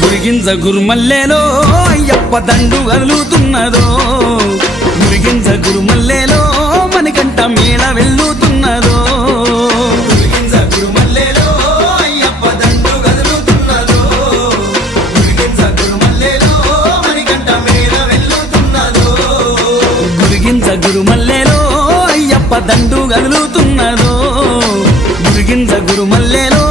మురిగింజ గురుమల్లేలో Ayyappa Dandu కదులుతున్నదో మురిగింజ గురుమల్లేలో మనకంట Mela వెళ్ళుతున్నదో మురిగింజ గురుమల్లేలో Ayyappa Dandu కదులుతున్నదో మురిగింజ గురుమల్లేలో మనకంట Mela వెళ్ళుతున్నదో మురిగింజ గురుమల్లేలో Ayyappa Dandu కదులుతున్నదో మురిగింజ గురుమల్లేలో